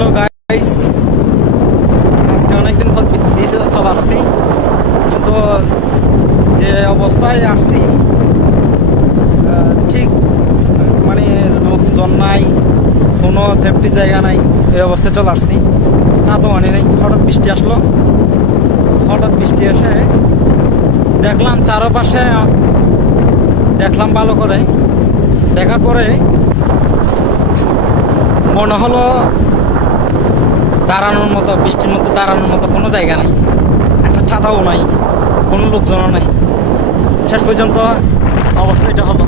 Hello guys, আজকে অনেকদিন পর বিচে চলে আসছি, কিন্তু যে অবস্থায় আসছি ঠিক মানে লোকজন নাই, কোনো সেফটি জায়গা নাই, এই অবস্থায় চলে আসছি। তা তো মানে নেই, হঠাৎ বৃষ্টি আসলো। হঠাৎ বৃষ্টি এসে দেখলাম চারপাশে, দেখলাম ভালো করে। দেখার পরে মনে হলো দাঁড়ানোর মতো, বৃষ্টির মধ্যে দাঁড়ানোর মতো কোনো জায়গা নাই, একটা ছাতাও নাই, কোনো লোকজনও নাই। শেষ পর্যন্ত অবস্থা এটা হলো,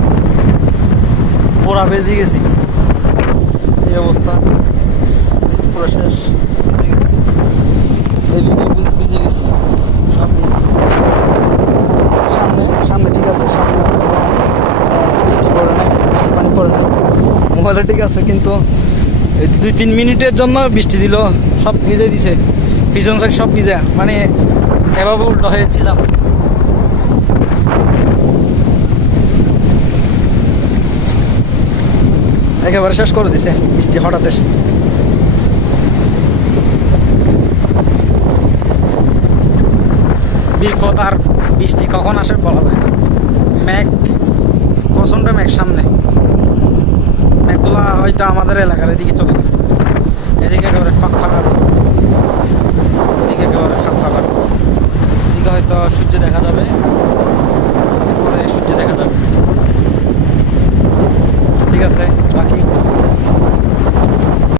পুরা বেজে গেছি। এই অবস্থা পুরো শেষ হয়ে গেছে, এইদিকে ভিজে গেছি, সব ভিজে। সামনে সামনে ঠিক আছে, সামনে বৃষ্টি পড়ে নাই, বৃষ্টি পানি পড়ে নাই, মোবাইলে ঠিক আছে, কিন্তু 2-3 মিনিটের জন্য বৃষ্টি দিল, সব ভিজে দিছে, পিছন সাইড সব ভিজে, মানে এভাবে উল্টো হয়েছিলাম। একেবারে শেষ করে দিছে বৃষ্টি হঠাৎ এসে। বিপদ আর বৃষ্টি কখন আসে বলা যায় না। মেঘ, প্রচণ্ড মেঘ সামনে, মেঘগুলা হয়তো আমাদের এলাকার এদিকে চলে গেছে, এদিকে একেবারে ফাঁকা।